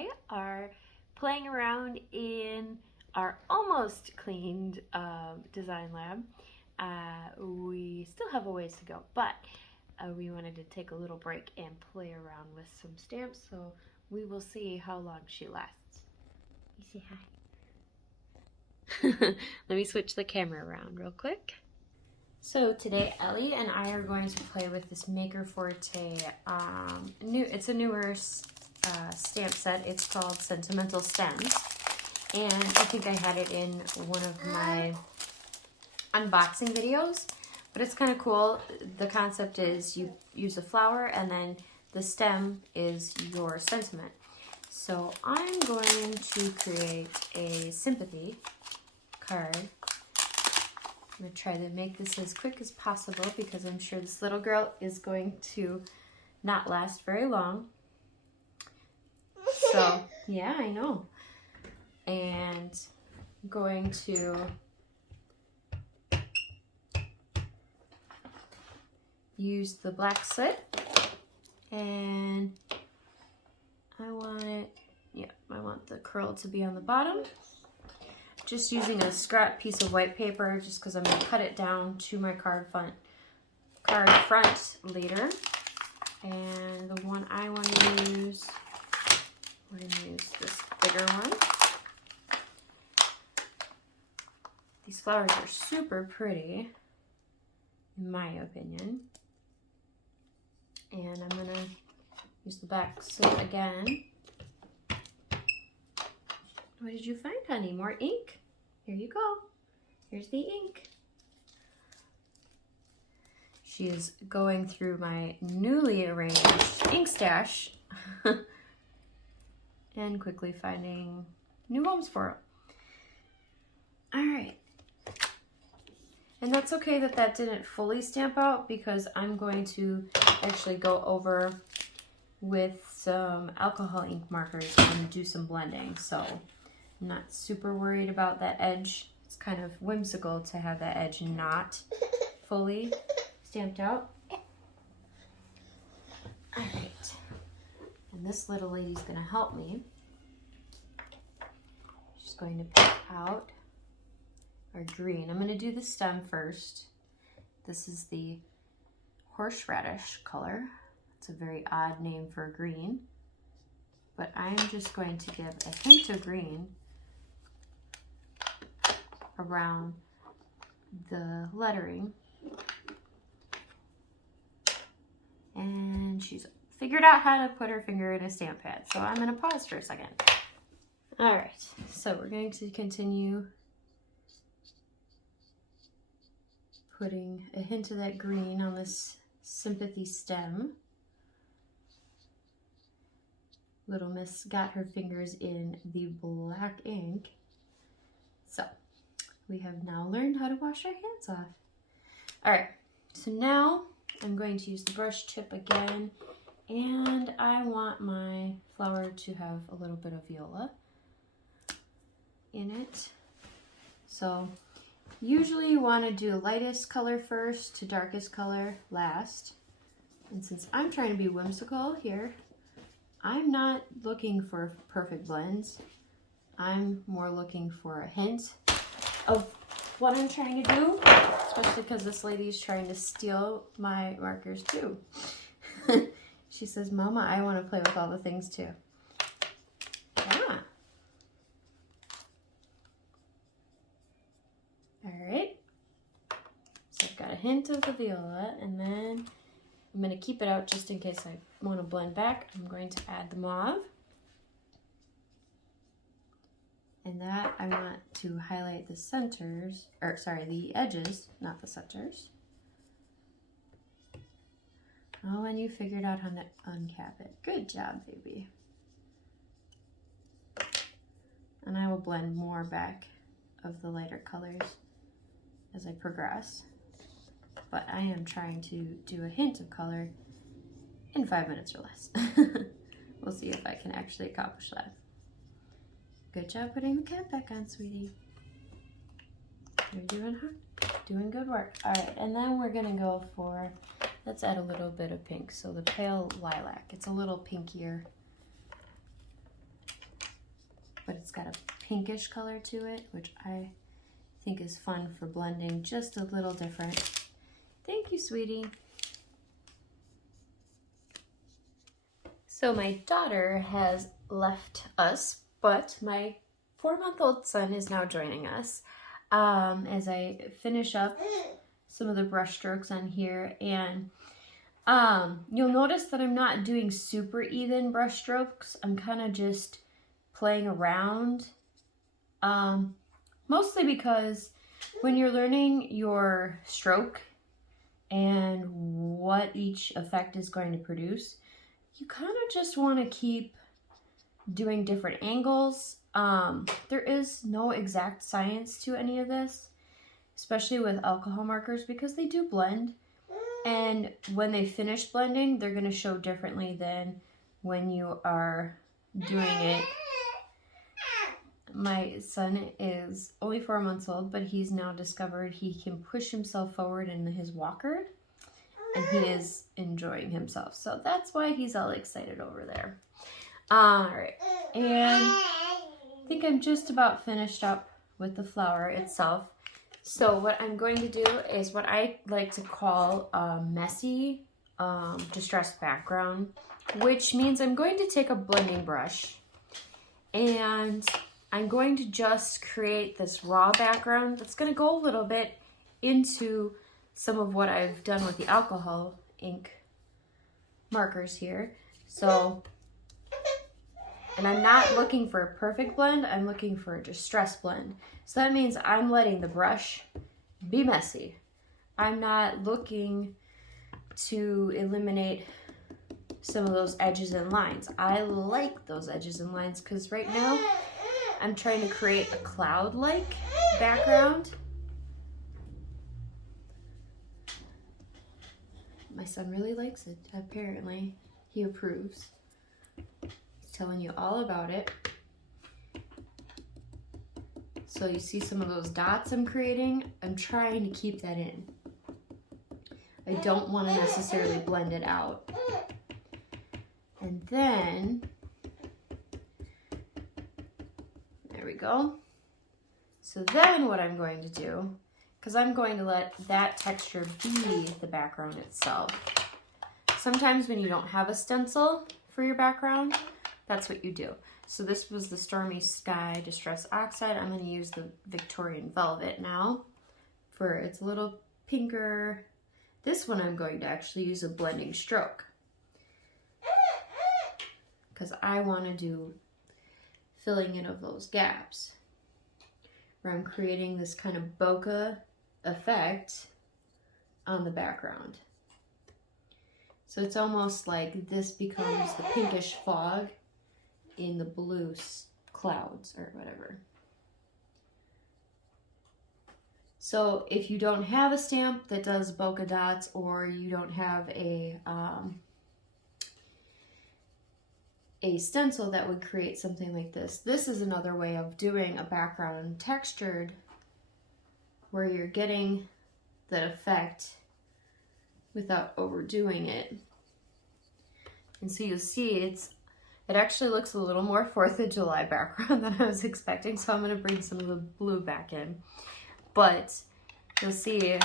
I are playing around in our almost cleaned design lab. We still have a ways to go, but we wanted to take a little break and play around with some stamps, so we will see how long she lasts. You say hi. Let me switch the camera around real quick. So today Ellie and I are going to play with this Maker Forte. It's a newer stamp set. It's called Sentimental Stems, and I think I had it in one of my unboxing videos, but it's kind of cool. The concept is you use a flower and then the stem is your sentiment. So I'm going to create a sympathy card. I'm going to try to make this as quick as possible because I'm sure this little girl is going to not last very long. So, yeah, I know. And I'm going to use the black soot, and I want the curl to be on the bottom. Just using a scrap piece of white paper just because I'm going to cut it down to my card front later. And the one I want to use, we're going to use this bigger one. These flowers are super pretty, in my opinion. And I'm going to use the back soot again. What did you find, honey? More ink? Here you go. Here's the ink. She is going through my newly arranged ink stash and quickly finding new homes for her. All right. And that's okay that didn't fully stamp out because I'm going to actually go over with some alcohol ink markers and do some blending. So I'm not super worried about that edge. It's kind of whimsical to have that edge not fully stamped out. All right. And this little lady's gonna help me. She's going to pick out our green. I'm gonna do the stem first. This is the horseradish color. It's a very odd name for a green, but I'm just going to give a hint of green around the lettering. And she's figured out how to put her finger in a stamp pad, so I'm going to pause for a second. All right, so we're going to continue putting a hint of that green on this sympathy stem. Little Miss got her fingers in the black ink. So we have now learned how to wash our hands off. All right, so now I'm going to use the brush tip again, and I want my flower to have a little bit of viola in it. So usually you want to do lightest color first to darkest color last. And since I'm trying to be whimsical here, I'm not looking for perfect blends. I'm more looking for a hint of what I'm trying to do, especially because this lady's trying to steal my markers too. She says, Mama, I want to play with all the things too. Yeah. All right. So I've got a hint of the viola, and then I'm going to keep it out just in case I want to blend back. I'm going to add the mauve. And that I want to highlight the centers, or sorry, the edges, not the centers. Oh, and you figured out how to uncap it. Good job, baby. And I will blend more back of the lighter colors as I progress. But I am trying to do a hint of color in 5 minutes or less. We'll see if I can actually accomplish that. Good job putting the cap back on, sweetie. You're doing good work. All right, and then we're gonna go for, let's add a little bit of pink. So the pale lilac, it's a little pinkier but it's got a pinkish color to it, which I think is fun for blending, just a little different. Thank you, sweetie. So my daughter has left us, but my 4-month-old son is now joining us as I finish up some of the brush strokes on here. And you'll notice that I'm not doing super even brush strokes. I'm kind of just playing around, mostly because when you're learning your stroke and what each effect is going to produce, you kind of just want to keep doing different angles. There is no exact science to any of this, especially with alcohol markers, because they do blend. And when they finish blending, they're going to show differently than when you are doing it. My son is only 4 months old, but he's now discovered he can push himself forward in his walker, and he is enjoying himself. So that's why he's all excited over there. All right, and I think I'm just about finished up with the flower itself. So what I'm going to do is what I like to call a messy distressed background, which means I'm going to take a blending brush and I'm going to just create this raw background that's going to go a little bit into some of what I've done with the alcohol ink markers here. So, and I'm not looking for a perfect blend, I'm looking for a distressed blend. So that means I'm letting the brush be messy. I'm not looking to eliminate some of those edges and lines. I like those edges and lines because right now I'm trying to create a cloud-like background. My son really likes it, apparently. He approves. He's telling you all about it. So you see some of those dots I'm creating? I'm trying to keep that in. I don't want to necessarily blend it out. And then, there we go. So then what I'm going to do, because I'm going to let that texture be the background itself. Sometimes when you don't have a stencil for your background, that's what you do. So this was the Stormy Sky Distress Oxide. I'm going to use the Victorian Velvet now for its a little pinker. This one I'm going to actually use a blending stroke because I want to do filling in of those gaps where I'm creating this kind of bokeh effect on the background. So it's almost like this becomes the pinkish fog in the blue clouds or whatever. So if you don't have a stamp that does bokeh dots, or you don't have a stencil that would create something like this, this is another way of doing a background textured where you're getting that effect without overdoing it. And so you'll see it actually looks a little more 4th of July background than I was expecting, so I'm going to bring some of the blue back in. But you'll see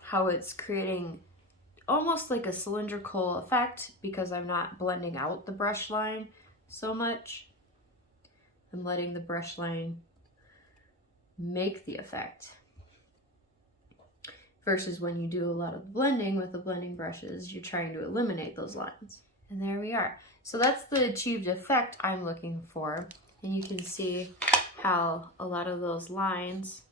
how it's creating almost like a cylindrical effect because I'm not blending out the brush line so much. I'm letting the brush line make the effect. Versus when you do a lot of blending with the blending brushes, you're trying to eliminate those lines. And there we are. So that's the achieved effect I'm looking for. And you can see how a lot of those lines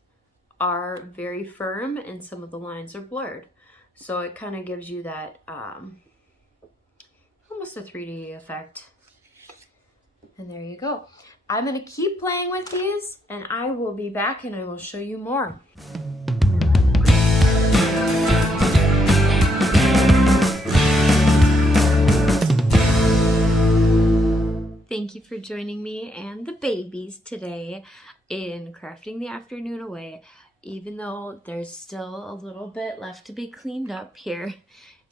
are very firm and some of the lines are blurred. So it kind of gives you that almost a 3D effect. And there you go. I'm going to keep playing with these and I will be back and I will show you more. Thank you for joining me and the babies today in Crafting the Afternoon Away. Even though there's still a little bit left to be cleaned up here,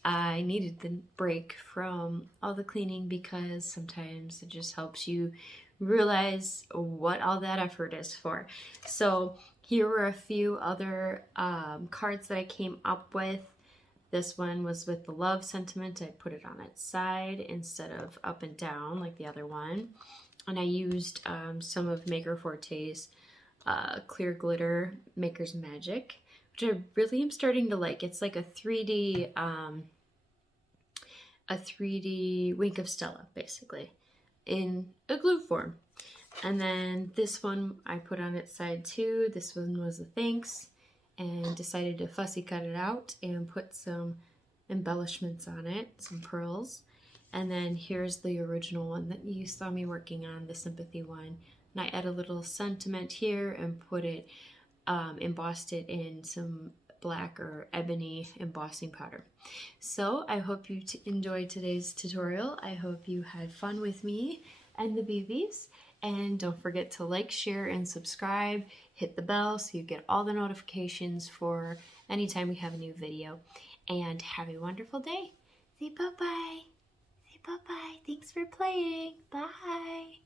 I needed the break from all the cleaning because sometimes it just helps you realize what all that effort is for. So here were a few other cards that I came up with. This one was with the love sentiment. I put it on its side instead of up and down like the other one. And I used some of Maker Forte's clear glitter Maker's Magic, which I really am starting to like. It's like a 3D Wink of Stella, basically, in a glue form. And then this one I put on its side too. This one was a thanks, and decided to fussy cut it out and put some embellishments on it, some pearls. And then here's the original one that you saw me working on, the sympathy one. And I add a little sentiment here and put it, embossed it in some black or ebony embossing powder. So I hope you enjoyed today's tutorial. I hope you had fun with me and the BBs. And don't forget to like, share, and subscribe. Hit the bell so you get all the notifications for anytime we have a new video. And have a wonderful day. Say bye-bye. Say bye-bye. Thanks for playing. Bye.